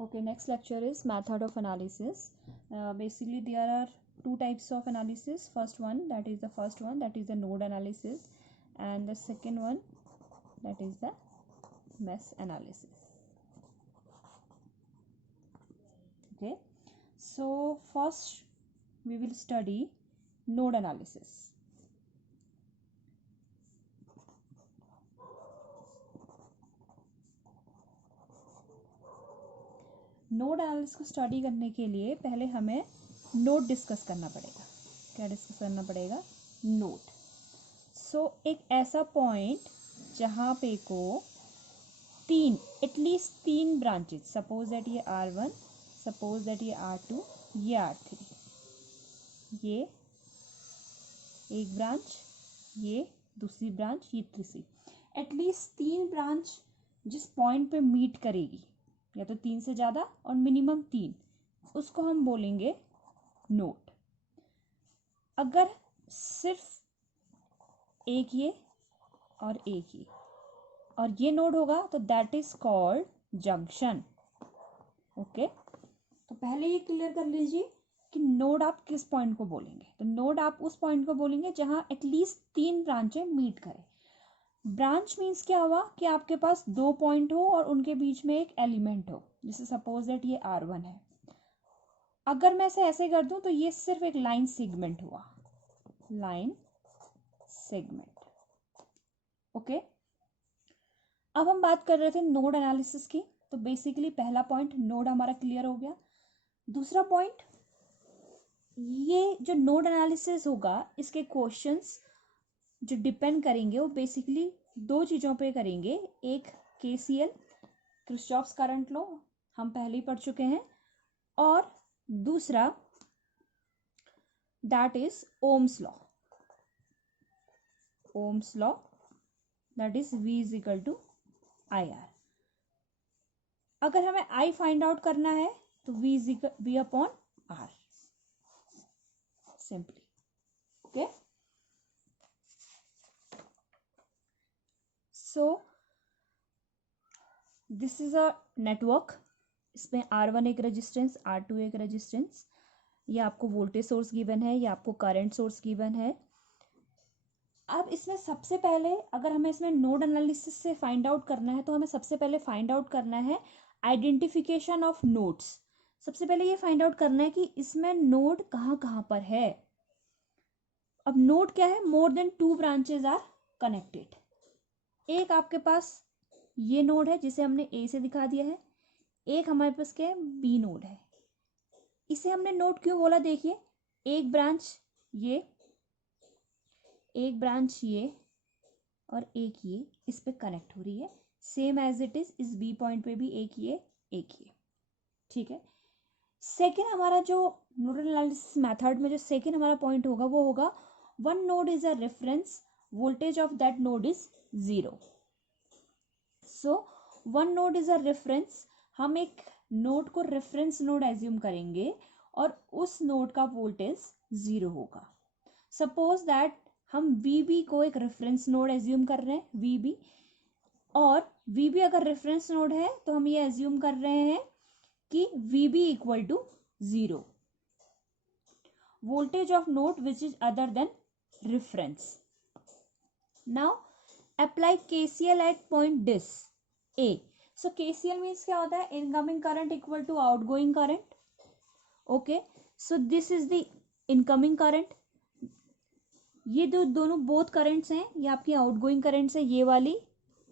Okay, next lecture is method of analysis. Basically, there are two types of analysis. First one, that is the node analysis, and the second one, that is the mesh analysis. Okay, so first we will study node analysis. Node analysis को study करने के लिए पहले हमें node discuss करना पड़ेगा. क्या discuss करना पड़ेगा? नोड. सो एक ऐसा पॉइंट जहाँ पे को एटलीस्ट तीन ब्रांचेज, सपोज दैट ये R1, सपोज दैट ये R2, ये R3, ये एक ब्रांच, ये दूसरी ब्रांच, ये तीसरी, एटलीस्ट तीन ब्रांच जिस पॉइंट पे मीट करेगी, या तो तीन से ज़्यादा और मिनिमम तीन, उसको हम बोलेंगे नोड. अगर सिर्फ एक ये और एक ये और ये नोड होगा तो that is called junction. Okay, तो पहले ये क्लियर कर लीजिए कि नोड आप किस पॉइंट को बोलेंगे. तो नोड आप उस पॉइंट को बोलेंगे जहां एटलीस्ट तीन ब्रांचें मीट करें. ब्रांच मीन्स क्या हुआ कि आपके पास दो पॉइंट हो और उनके बीच में एक एलिमेंट हो. जैसे सपोज दैट ये R1 है. अगर मैं इसे ऐसे कर दूं तो ये सिर्फ एक लाइन सेगमेंट हुआ, लाइन सेगमेंट. ओके, अब हम बात कर रहे थे नोड एनालिसिस की. तो बेसिकली पहला पॉइंट नोड हमारा क्लियर हो गया. दूसरा पॉइंट, ये जो नोड एनालिसिस होगा इसके क्वेश्चंस जो डिपेंड करेंगे वो बेसिकली दो चीज़ों पे करेंगे. एक KCL, किरचॉफ्स करंट लॉ, हम पहले ही पढ़ चुके हैं, और दूसरा that is Ohm's law. Ohm's law that is V is equal to IR. अगर हमें I फाइंड आउट करना है तो V upon R, simply. Okay, so this is a network. इसमें R1 एक रेजिस्टेंस, R2 एक रेजिस्टेंस, ये आपको वोल्टेज सोर्स गिवन है, ये आपको करंट सोर्स गिवन है. अब इसमें सबसे पहले अगर हमें इसमें नोड एनालिसिस से फाइंड आउट करना है तो हमें सबसे पहले फाइंड आउट करना है आइडेंटिफिकेशन ऑफ नोड्स. सबसे पहले ये फाइंड आउट करना है कि इसमें नोड कहाँ कहाँ पर है. अब नोड क्या है? More than two branches are connected. एक आपके पास ये नोड है जिसे हमने A से दिखा दिया है, एक हमारे पास क्या है? B नोड है. इसे हमने नोड क्यों बोला? देखिए, एक ब्रांच ये, एक ब्रांच ये और एक ये इस पे कनेक्ट हो रही है. सेम एज इट इज इस B पॉइंट पे भी एक ये, ठीक है. सेकेंड हमारा जो नोडल एनालिसिस मेथड में जो सेकेंड हमारा पॉइंट होगा वो होगा one node is a reference, voltage of that node is 0. So one node is a reference. हम एक नोड को रेफरेंस नोड एज्यूम करेंगे और उस नोड का वोल्टेज 0 होगा. सपोज दैट हम VB को एक रेफरेंस नोड एज्यूम कर रहे हैं, VB, और VB अगर रेफरेंस नोड है तो हम ये एज्यूम कर रहे हैं कि VB equal to 0, voltage of node which is other than reference. Now apply KCL at point this A. So KCL means क्या होता है? Incoming current equal to outgoing current. Okay, so this is the incoming current. ये दोनों both currents हैं, ये आपकी outgoing currents है, ये वाली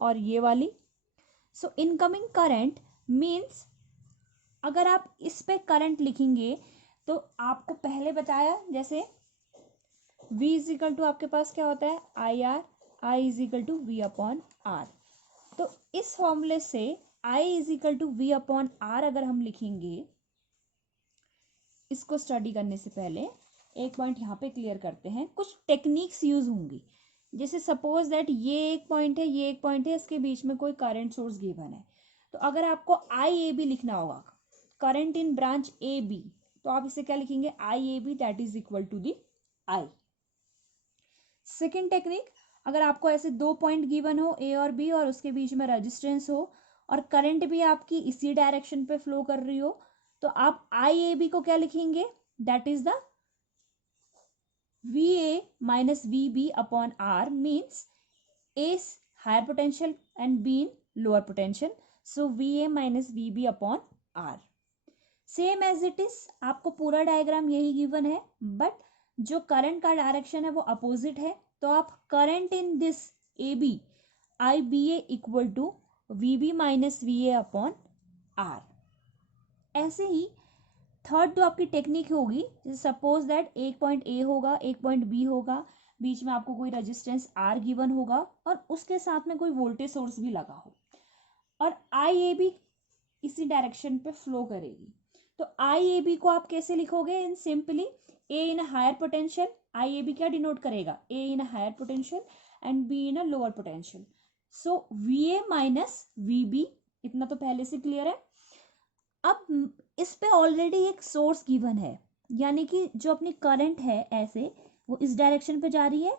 और ये वाली. सो इनकमिंग करंट मीन्स अगर आप इस पे करंट लिखेंगे तो आपको पहले बताया जैसे V इज इक्वल टू आपके पास क्या होता है? IR, I is equal to V upon R. तो इस फॉर्मूले से I is equal to V upon R अगर हम लिखेंगे, इसको स्टडी करने से पहले एक पॉइंट यहाँ पे क्लियर करते हैं. कुछ टेक्निक्स यूज होंगी. जैसे सपोज दैट ये एक पॉइंट है, ये एक पॉइंट है, इसके बीच में कोई करंट सोर्स गिवन है. तो अगर आपको IAB लिखना होगा, करंट इन ब्रांच AB, तो आप इसे क्या लिखेंगे? IAB that is equal to the I. Second technique, अगर आपको ऐसे दो पॉइंट गिवन हो A और B और उसके बीच में रेजिस्टेंस हो और करंट भी आपकी इसी डायरेक्शन पे फ्लो कर रही हो, तो आप आई ए बी को क्या लिखेंगे, that is the V A minus V B upon R, means A higher potential and B in lower potential, so V A minus V B upon R. Same as it is, आपको पूरा diagram यही given है, but जो current का direction है वो opposite है, तो आप current in this A B I B A equal to V B minus V A upon R. ऐसे ही थर्ड जो आपकी टेक्निक होगी, सपोज दैट एक पॉइंट ए होगा, एक पॉइंट बी होगा, बीच में आपको कोई रेजिस्टेंस आर गिवन होगा और उसके साथ में कोई वोल्टेज सोर्स भी लगा हो, और आई ए बी इसी डायरेक्शन पे फ्लो करेगी, तो आई ए बी को आप कैसे लिखोगे, in simply A in higher potential, I A B क्या डिनोट करेगा, A in higher potential and B in lower potential, so V A minus V B, इतना तो पहले से क्लियर है। अब इस पे ऑलरेडी एक सोर्स गिवन है, यानी कि जो अपनी करंट है ऐसे वो इस डायरेक्शन पे जा रही है,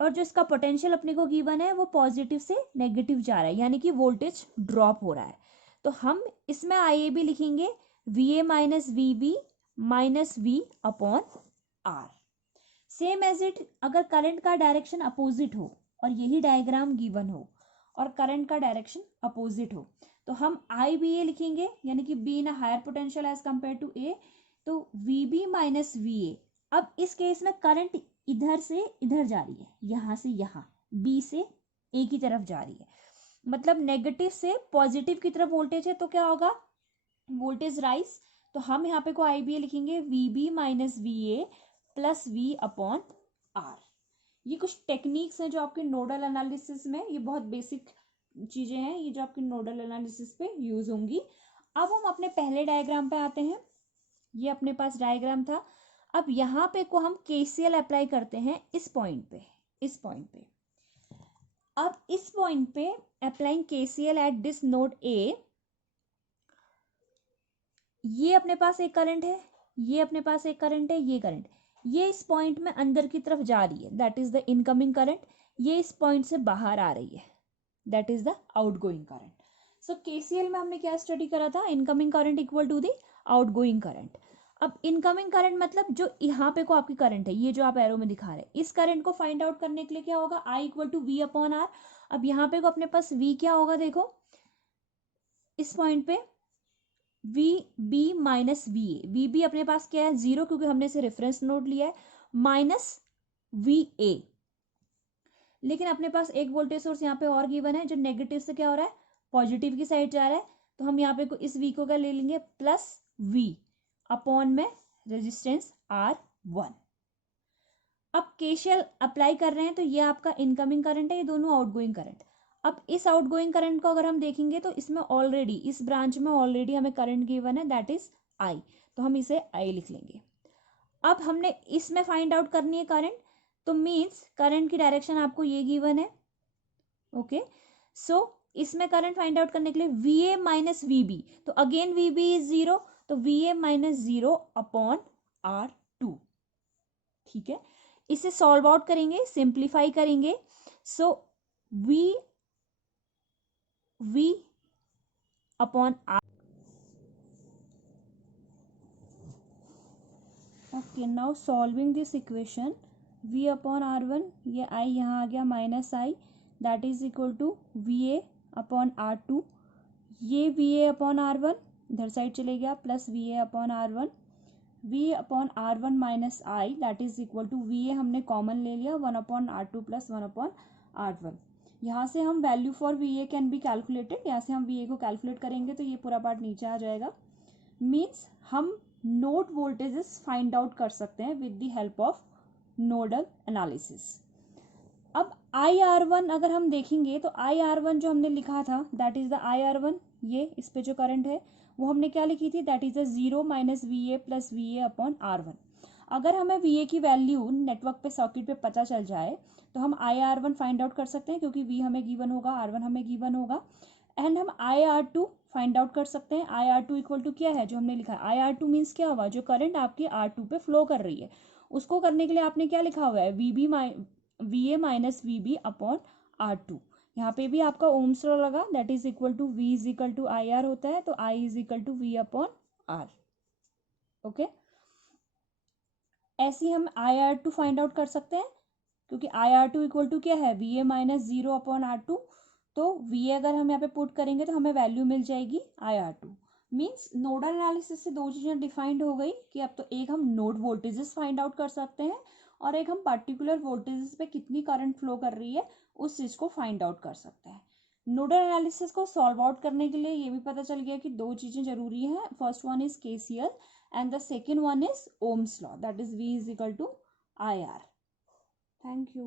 और जो इसका पोटेंशियल अपने को गिवन है वो पॉजिटिव से नेगेटिव जा रहा है, यानी कि वोल्टेज ड्रॉप हो रहा है, तो हम इसमें आई ए बी लिखेंगे V A minus V B minus V upon R. Same as it, अगर करंट का डायरेक्शन अपोजिट हो और यही डायग्राम गिवन हो और करंट का डायरेक्शन अपोजिट हो, तो हम आई बी ए लिखेंगे, यानी कि B in higher potential as compare to A, तो V B minus V A. अब इस केस में करंट इधर से इधर जा रही है, यहाँ से यहाँ, बी से ए की तरफ जा रही है, मतलब नेगेटिव से पॉजिटिव की तरफ वोल्टेज है, तो क्या होगा, वोल्टेज राइज, तो हम यहाँ पे को आई बी ए लिखेंगे V B minus V A plus V upon R. ये कुछ टेक्निक्स हैं जो आपके नोडल एनालिसिस में, ये बहुत बेसिक चीजें हैं, ये जो आपके नोडल एनालिसिस पे यूज होंगी। अब हम अपने पहले डायग्राम पे आते हैं, ये अपने पास डायग्राम था, अब यहाँ पे को हम केसीएल अप्लाई करते हैं इस पॉइंट पे, इस पॉइंट पे। अब इस पॉइंट पे applying KCL at this node A, ये अपने पास एक करंट है, ये अपने पास एक करंट है, ये करंट, ये इस पॉइंट में अंदर की तरफ जा रही है, that is the incoming current, ये इस पॉइंट से बाहर आ रही है, that is the outgoing current. So KCL में हमने क्या स्टडी करा था, incoming current equal to the outgoing current. अब इनकमिंग करंट मतलब जो यहाँ पे को आपकी करंट है, ये जो आप एरो में दिखा रहे हैं, इस करंट को फाइंड आउट करने के लिए क्या होगा, I equal to V upon R. अब यहाँ पे को अपने पास वी क्या होगा, देखो इस पॉइंट पे V B minus V A, V B अपने पास क्या है, जीरो, क्योंकि हमने इसे रेफरेंस नोड लिया है, माइनस वी ए, लेकिन अपने पास एक वोल्टेज सोर्स यहाँ पे और गिवन है जो नेगेटिव से क्या हो रहा है, पॉजिटिव की साइड जा रहा है, तो हम यहाँ पे इस वी को क्या ले लेंगे, प्लस वी अपॉन में रेजिस्टेंस R1। अब केसीएल अप्लाई कर रहे हैं, तो ये आपका इनकमिंग करंट है, ये दोनों आउटगोइंग करंट। अब इस आउटगोइंग करंट को अगर हम देखेंगे तो इसमें ऑलरेडी, इस ब्रांच में ऑलरेडी हमें करंट गिवन है, दैट इज आई, तो हम इसे आई लिख लेंगे। अब हमने इसमें फाइंड आउट करनी है करंट, तो मीन्स करंट की डायरेक्शन आपको ये गिवन है, ओके। सो इसमें करंट फाइंड आउट करने के लिए V A minus V B, तो again V B is zero, तो V A minus zero upon R2, ठीक है। इसे सॉल्व आउट करेंगे, सिंप्लीफाई करेंगे, so V upon R, okay. Now solving this equation, v upon R1, ये i यहाँ आ गया minus I, that is equal to V A upon R2, ये वी ए अपॉन R1 इधर साइड चले गया, plus V A upon R1, V upon R1 minus I, that is equal to V A हमने common ले लिया, 1 upon R2 plus 1 upon R1। यहाँ से हम value for V A can be calculated, यहाँ से हम वी ए को कैलकुलेट करेंगे तो ये पूरा पार्ट नीचे आ जाएगा, मीन्स हम नोड वोल्टेजेस फाइंड आउट कर सकते हैं with the help of nodal analysis. अब IR1 अगर हम देखेंगे तो IR1 जो हमने लिखा था, दैट इज द IR1, ये इस पे जो करंट है वो हमने क्या लिखी थी, that is the 0 minus V A plus V A upon R1। अगर हमें वी ए की वैल्यू नेटवर्क पे सर्किट पे पता चल जाए तो हम IR1 फाइंड आउट कर सकते हैं, क्योंकि वी हमें गिवन होगा, R1 हमें गिवन होगा, एंड हम IR2 फाइंड आउट कर सकते हैं। IR2 इक्वल टू क्या है जो हमने लिखा है, IR2 मीन्स क्या होगा, जो करंट आपके R2 पे फ्लो कर रही है, उसको करने के लिए आपने क्या लिखा हुआ है, V A minus V B upon R2, यहाँ पे भी आपका ओम्स लॉ लगा, that is equal to V is equal to I R होता है, तो I is equal to V upon R। Okay, ऐसे ही हम IR2 फाइंड आउट कर सकते हैं, क्योंकि IR2 इक्वल टू क्या है, VA माइनस 0 अपॉन R2। तो VA अगर हम यहाँ पे पुट करेंगे तो हमें वैल्यू मिल जाएगी IR2। मीन्स नोडल एनालिसिस से दो चीज़ें डिफाइंड हो गई कि अब तो एक हम नोड वोल्टेजेस फाइंड आउट कर सकते हैं और एक हम पर्टिकुलर वोल्टेजेस पे कितनी करंट फ्लो कर रही है उस चीज़ को फाइंड आउट कर सकते हैं। नोडल एनालिसिस को सॉल्व आउट करने के लिए ये भी पता चल गया कि दो चीज़ें जरूरी हैं। First one is KCL and the second one is Ohm's law, that is V is equal to IR. Thank you.